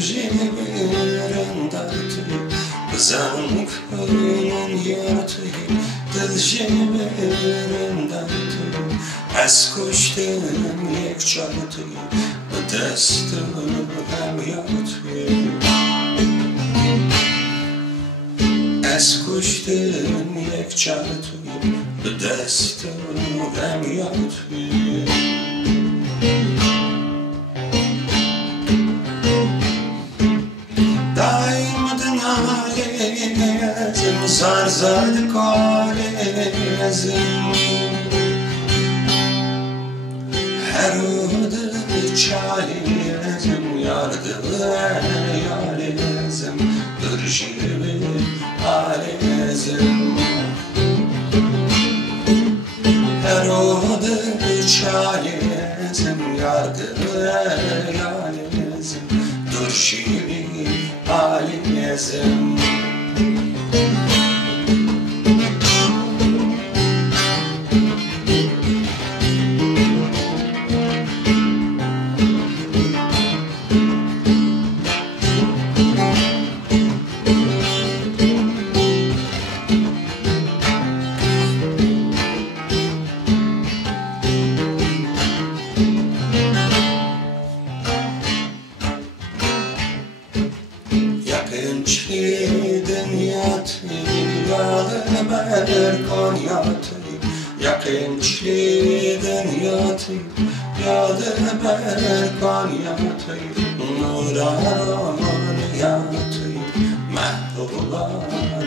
جبرندتی بزن کنون یارتی دل جبرندتی از کشتم یک چارتی به دست هم یارتی از کشتم یک چارتی به دست هم یارتی زرزد کالزم هرود چالزم یاردم یالزم درجیب آلزم هرود چالزم یاردم یالزم درجیب آلزم یقینچلی دنیاتی یادم برکانیاتی نورانیاتی محبوبا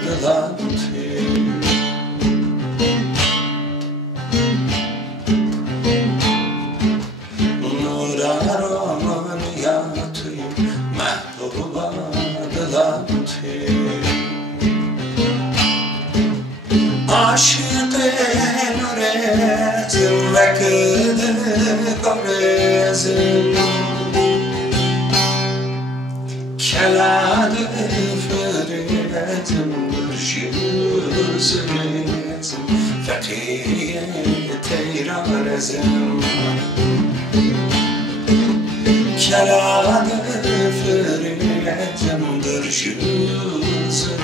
دلانتی نورانیاتی محبوبا دلانتی عاشق نورزم وکد گرزم کلاد فریزم درشوزم فقیه تیرانزم کلاد فریزم درشوزم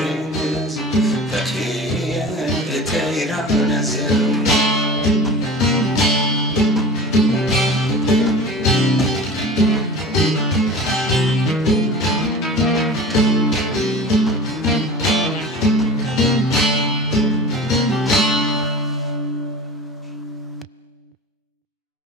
فقیه تیرانزم